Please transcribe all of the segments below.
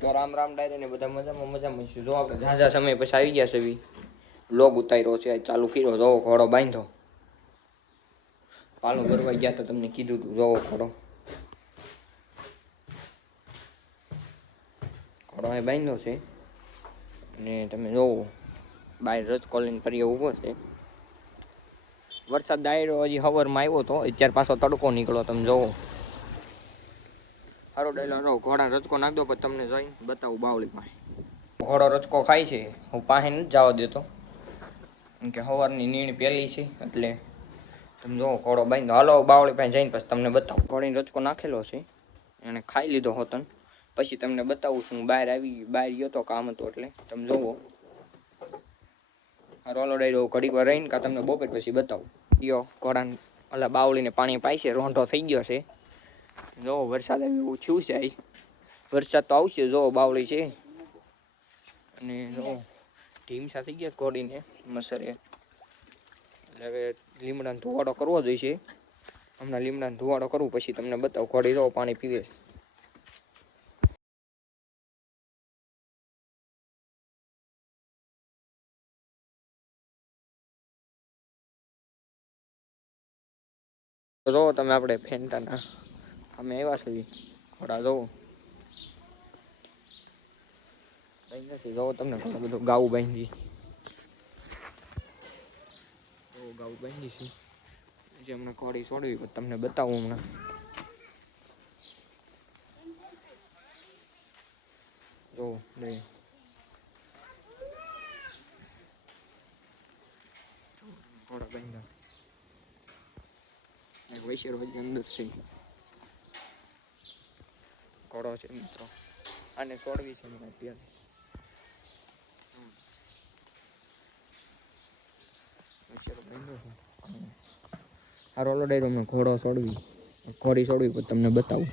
તો રામ રામ ડાયરે ને બધા મજામાં છું. જો આપણે ઝાઝા સમય પછી આવી ગયા છે. લોગ ઉતાર્યો છે, ચાલુ કર્યો. જોવો ઘોડો બાંધો, પાલો ભરવા ગયા તો તમને કીધું તું. જોવો ઘોડો અહીં બાંધ્યો છે. અને તમે જોવો બાય રજ કોલીને પરીએ ઊભો છે. વરસાદ ડાયરો હજી હવારમાં આવ્યો હતો, અત્યારે પાછો તડકો નીકળો. તમે જોવો સારો ડાયલો. ઘોડા રચકો નાખ દો પછી તમને જોઈને બતાવું બાવળી પાસે. ઘોડો રચકો ખાય છે, હું પાસે નથી જવા દેતો કેમ કે સવારની નીણ પેલી છે. એટલે તમે જોવો ઘોડો બાંધો. હાલો બાવળી પાસે જઈને પછી તમને બતાવું. ઘોડીને રચકો નાખેલો છે, એને ખાઈ લીધો હોતન. પછી તમને બતાવું છું. હું બહાર ગયો તો કામ હતું એટલે. તમે જોવો રોલો ડાયરો ઘડીક વાર રહીને કાં તમને બપોર પછી બતાવું. યો ઘોડાને ઓલા બાવળીને પાણી પાય છે, રોંઢો થઈ ગયો છે. જો વરસાદ આવી એવું થયું છે. વરસાદ તો આવશે. જો બાવળી છે અને જો ઢીમસા થઈ ગયા ઘોડીને મસરે. એટલે હવે લીમડાનો ધુવાડો કરવો જોઈશે. હમણાં લીમડાનો ધુવાડો કરવું પછી તમને બતાવું. ઘોડી જો પાણી પીવે. જો તમે આપણે ફેન્ટાના અમે આવ્યા છીએ. ઘોડા જોવો જોવો તમને ઘણું બધું ગાવું બાંધી. ગાવું બાંધી છે. જે હમણાં ઘોડી છોડવી તમને બતાવું. હમણાં જો નહીં ઘોડા બાંધા વૈશેર અંદર છે. ઘોડો છે મિત્રો, આને છોડવી છે મને અત્યારે. આ રોલો ડાયરો અમને ઘોડી છોડવી પછી તમને બતાવું.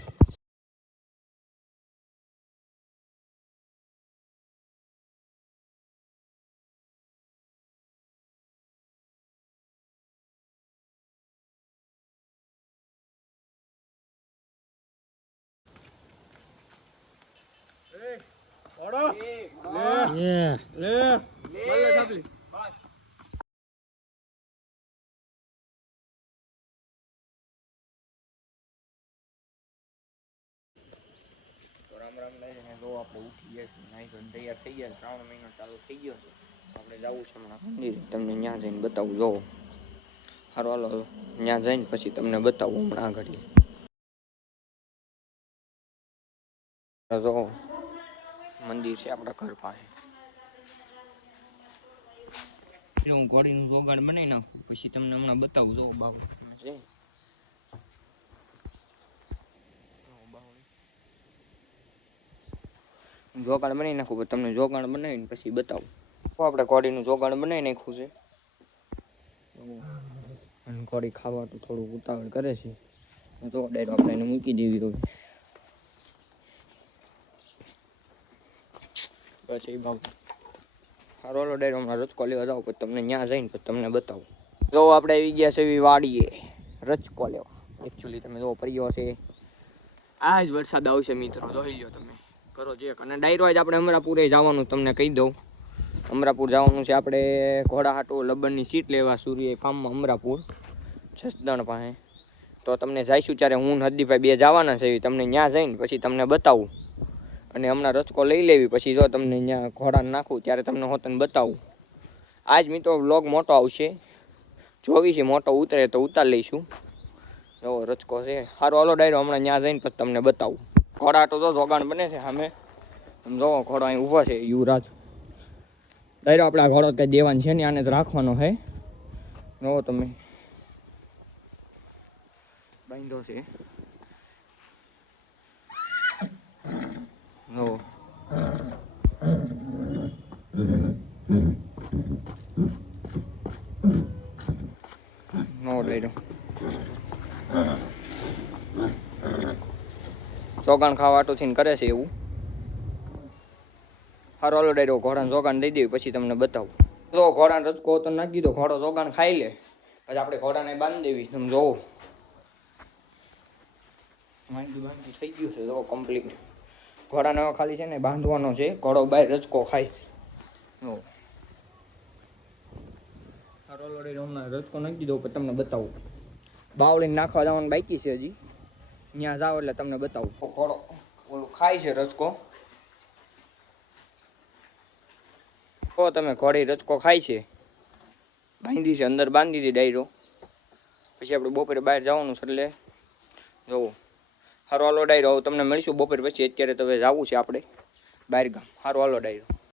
રામ રામ લઈને જો આપણે ઉઠી ગયા છીએ, નાઈ ધોઈને તૈયાર થઈ ગયા. શ્રાવણ મહિનો ચાલુ થઈ ગયો છે. આપણે જવું છે હમણાં મંદિરે. તમને ત્યાં જઈને બતાવું. જોવો સારું હાલો ત્યાં જઈને પછી તમને બતાવું. હમણાં આગળ જો મંદિર છે આપણા ઘર પાસે. હું ઘોડીનું જોગાડ બનાવી નાખું પછી તમને હમણાં બતાવું. જો બાબુ છે જોગાડ બનાવી નાખું. તમને જોગાડ બનાવીને પછી બતાવું. આપણે ઘોડીનું જોગાડ બનાવી નાખ્યું છે. અને ઘોડી ખાવા તો થોડું ઉતાવળ કરે છે. જો ડાયરો આપણે એને મૂકી દેવી હવે. બસ એ ભાવ સારો ઓલો ડાયરો હમણાં રચકો લેવા જાવ પછી તમને ત્યાં જઈને પછી તમને બતાવું. જો આપણે આવી ગયા છે એવી વાડીએ રચકો લેવા. એકચ્યુઅલી તમે જો પર્યો છે. આ જ વરસાદ આવશે મિત્રો, જોઈ લો તમે. કરો ચેક. અને ડાયરો જ આપણે અમરાપુરે જવાનું તમને કહી દઉં. અમરાપુર જવાનું છે આપણે ઘોડા હાટું લબનની સીટ લેવા. સૂર્ય ફાર્મમાં અમરાપુર જસદણ પાસે. તો તમને જઈશું ત્યારે હું હરદીભાઈ બે જવાના છે. તમને ત્યાં જઈને પછી તમને બતાવું. અને હમણાં રચકો લઈ લેવી પછી જો તમને ત્યાં ઘોડાને નાખું ત્યારે તમને હોતને બતાવું. આજ મિત્રો વ્લોગ મોટો આવશે. જોવી છે મોટો ઉતરે તો ઉતાર લઈશું. એવો રચકો છે. સારો હાલો ડાયરો હમણાં ત્યાં જઈને પછી તમને બતાવું. ઘોડા તો જો જોગાણ બને છે સામે. તમે જોવો ઘોડો અહીં ઊભો છે યુવરાજ ડાયરો. આપણે આ ઘોડો કંઈ દેવાનું છે ને, આને જ રાખવાનો છે. જોવો તમે બાંધો છે. જોવો નો ડાયરો જોગાણ ખાવા આટું કરે છે એવું. હારો હાલો ડાયરો ઘોડાને જોગાણ દઈ દેવી પછી તમને બતાવું. જો ઘોડાને રચકો તો નાખી દીધો. ઘોડો જોગાણ ખાઈ લે પછી આપણે ઘોડાને બાંધી દેવી. તમે જોવો બાંધું થઈ ગયું છે. જો કમ્પ્લીટ ઘોડાને હવે ખાલી છે ને બાંધવાનો છે. ઘોડો બહાર રચકો ખાય. જો રોલો ડેરો હમણાં રચકો નાખી દીધો પછી તમને બતાવું. બાવળીને નાખવા જવાનું બાકી છે હજી. ત્યાં જાવ એટલે તમને બતાવું. ઘોડો ઓલું ખાય છે રચકો. તો તમે ઘોડી રચકો ખાય છે. બાંધી છે, અંદર બાંધી દીધી ડાયરો. પછી આપણે બપોરે બહાર જવાનું છે એટલે જોવો. હારો હાલો ડાયરો. હવે તમને મળીશું બપોર પછી. અત્યારે તો હવે જવું છે આપણે બહાર ગામ. હારો હાલો ડાયરો.